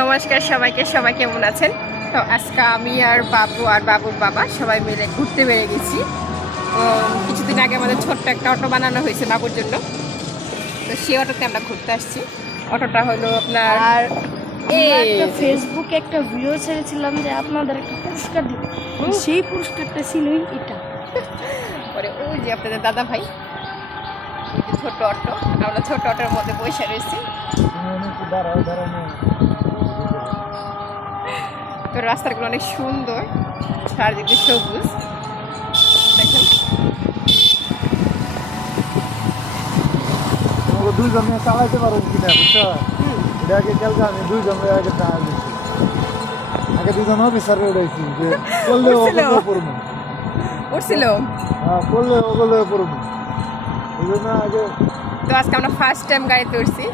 নমস্কার সবাইকে, সবাই কেমন আছেন? তো আজকে আমি আর বাবুর বাবা সবাই মিলে ঘুরতে বেরিয়ে গেছি। কিছুদিন আগে আমাদের ছোট্ট একটা অটো বানানো হয়েছে বাবুর জন্য, তো সেই অটোতে আমরা ঘুরতে আসছি। অটোটা হলো আপনার আর একটা ফেসবুকে একটা ভিডিও ছেড়েছিলাম যে আপনাদের একটা পুরস্কার দিব, সেই পুরস্কারটা ছিল এটা। পরে ওই যে আপনাদের দাদা ভাই, ছোট অটো, আমরা ছোট অটোর মধ্যে বসে রয়েছি। তো রাস্তাগুলো অনেক সুন্দর, চারদিকে সবুজ দেখেন। দুইজনে চালাইতে পারো কিনা বুঝছো? এটাকে কালকে আমি দুইজনে আগে দুজন অফিসারে উঠাইছি যে করলে ওগুলো পড়বো উঠছিল, হ্যাঁ করলে ওগুলো পড়বো এই জন্য আগে। তো আজকে আমরা ফার্স্ট টাইম গাড়িতে উঠছি,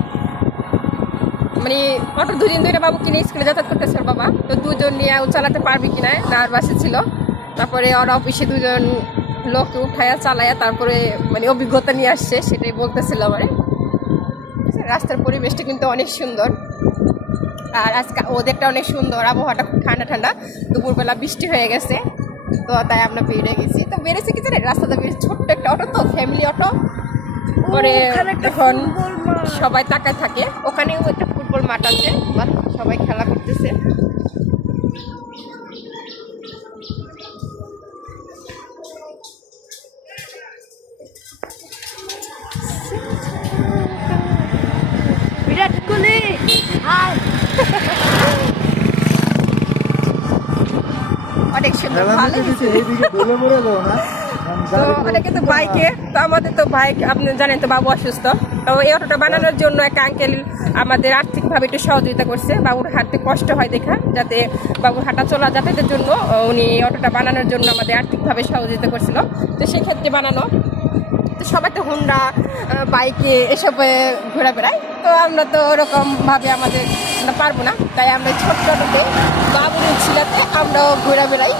মানে অটো দুদিন ধরে বাবু কিনে স্কুলে যাতায়াত করতেছে ওর বাবা, তো দুজন নিয়ে ও চালাতে পারবি কিনা নার্ভাসে ছিল। তারপরে ওর অফিসে দুজন লোক উঠায়া চালায়া তারপরে মানে অভিজ্ঞতা নিয়ে আসছে, সেটাই বলতেছিল আমার। রাস্তার পরিবেশটা কিন্তু অনেক সুন্দর, আর আজকে ওদেরটা অনেক সুন্দর, আবহাওয়াটা খুব ঠান্ডা ঠান্ডা। দুপুরবেলা বৃষ্টি হয়ে গেছে, তো তাই আমরা বেরিয়ে গেছি। তো বেরিয়েছি কি জানেন, রাস্তাটা বেশ ছোট্ট একটা অটো, তো ফ্যামিলি অটো। পরে এখন সবাই তাকায় থাকে, ওখানেও একটা ফুটবল মাঠ আছে, সবাই খেলা করতেছে। বিরাট কোহলি অনেক সুন্দর, ভালো হয়েছে। তো অনেকে তো বাইকে, তো আমাদের তো বাইক আপনি জানেন তো, বাবু অসুস্থ। তো এই অটোটা বানানোর জন্য একটা আঙ্কেল আমাদের আর্থিকভাবে একটু সহযোগিতা করছে, বাবুর হাঁটতে কষ্ট হয় দেখা, যাতে বাবুর হাঁটা চলা যাতায়াতের জন্য উনি এই অটোটা বানানোর জন্য আমাদের আর্থিকভাবে সহযোগিতা করছিল। তো সেক্ষেত্রে বানানো। তো সবাই তো হুন্ডা বাইকে এসবে ঘোরা বেড়ায়, তো আমরা তো ওরকমভাবে আমাদের পারবো না, তাই আমরা ছোট্ট অটোতে বাবুর ছিলাতে আমরাও ঘোরা বেড়াই।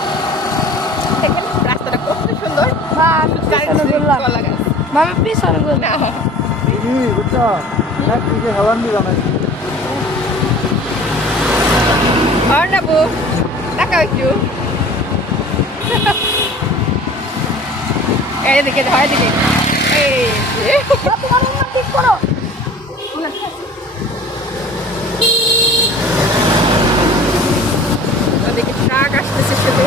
দেখেন রাস্তাটা কত সুন্দর, মামা পিছনে বললাম বুঝছো একদিকে হেলান দিবা না। অর্ণাবু তাকাও একটু, এদিকে হয় এদিকে, এই ঠিক করো। ওদিকে ট্রাক আসতেছে শুধু,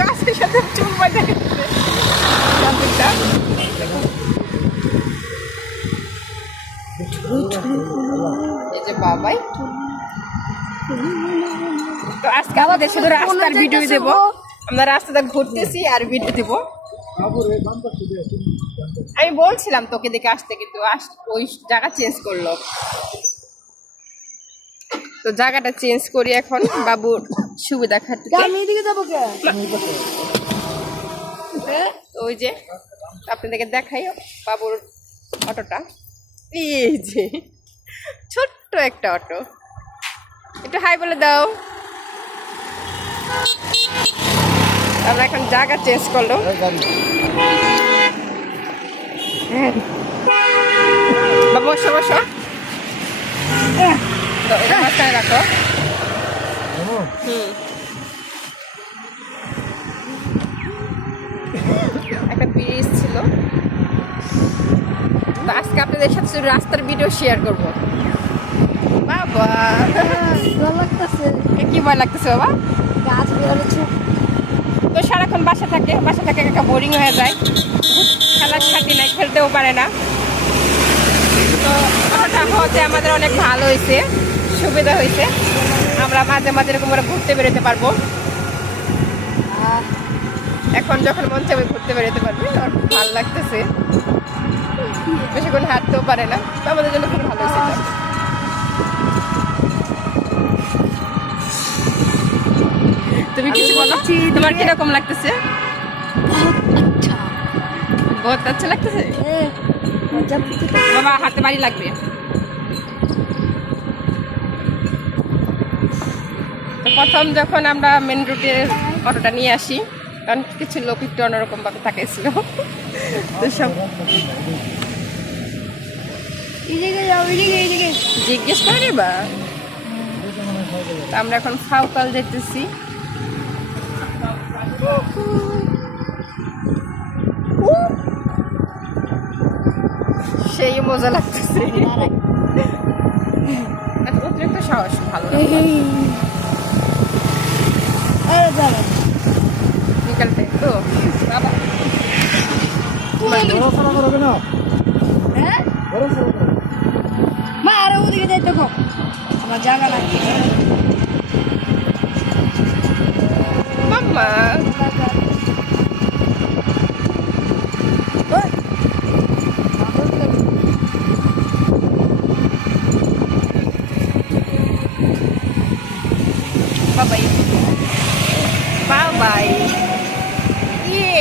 গাছের সাথে চুল বাঁধা গেছে। এই যে বাবাই, তো আজকে আমাদের শুধু রাস্তার ভিডিও দেবো, আমরা রাস্তাটা ঘুরতেছি আর ভিডিও দেবো। আমি বলছিলাম তোকে দেখে আসতে, কিন্তু ওই জায়গা চেঞ্জ করলো, তো জায়গাটা চেঞ্জ করি এখন বাবুর সুবিধা খাতে। আমি এদিকে যাবো কে? ওই যে আপনাদেরকে দেখাই বাবুর অটোটা, এই যে ছোট্ট একটা অটো, একটু হাই বলে দাও। আমরা এখন জায়গা চেঞ্জ করলো, বাবু বসো বসো, তো এটা মাথায় রাখো। একটা ব্রিজ ছিল, তো আজকে আপনাদের সাথে শুধু রাস্তার ভিডিও শেয়ার করবো। বাবা ভালো লাগতেছে, কি ভয় লাগতেছে বাবা? গাছ বেরোচ্ছে। তো সারাক্ষণ বাসা থাকে একটা বোরিং হয়ে যায়, খেলার সাথে নাই, খেলতেও পারে না। তো ওটা হতে আমাদের অনেক ভালো হয়েছে, সুবিধা হয়েছে, আমরা মাঝে মাঝে এরকম করে ঘুরতে বেরোতে পারবো। এখন যখন মন চাবে ঘুরতে বেরোতে পারবে, আমার খুব ভালো লাগতেছে। বেশিক্ষণ হাঁটতেও পারে না, তো আমাদের জন্য খুব ভালো হয়েছে। তুমি কিছু বলো, তোমার কিরকম লাগতেছে? বহুত আচ্ছা লাগতেছে বাবা, হাতে বাড়ি লাগবে। তো প্রথম যখন আমরা মেন রুটে অটোটা নিয়ে আসি, কারণ কিছু লোক একটু অন্যরকম ভাবে তাকাইছিল, তো সব এইদিকে যাও, এইদিকে। জিজ্ঞেস করে নিবা। আমরা এখন ফাউকাল যেতেছি। সেই মজা লাগতেছে। এত অতিরিক্ত সাহস ভালো না। আরে দাঁড়া। বিকালতে তো বাবা পড়াশোনা করবে না হ্যাঁ? পড়াশোনা করো। মা আরে ওদিকে যাইতে কো। আমার জায়গা লাগবে। মাম্মা বাবাই বাবাই ইয়ে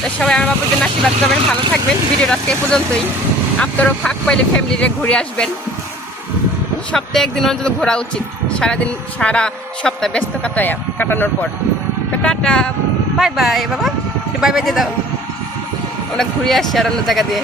তো সবাই আমার বাবুর জন্য আশীর্বাদ করবেন, ভালো থাকবেন। ভিডিওটা আজকে এই পর্যন্তই। আপনারাও ফাঁক পাইলে ফ্যামিলিরে ঘুরে আসবেন। সপ্তাহে একদিন অন্তত ঘোরা উচিত, সারাদিন সারা সপ্তাহ ব্যস্ত কাটানোর পর। তো টাটা, বাই বাই বাবা, বাই বাই দিয়ে দাও। আমরা ঘুরে আসছি আর অন্য জায়গা দিয়ে।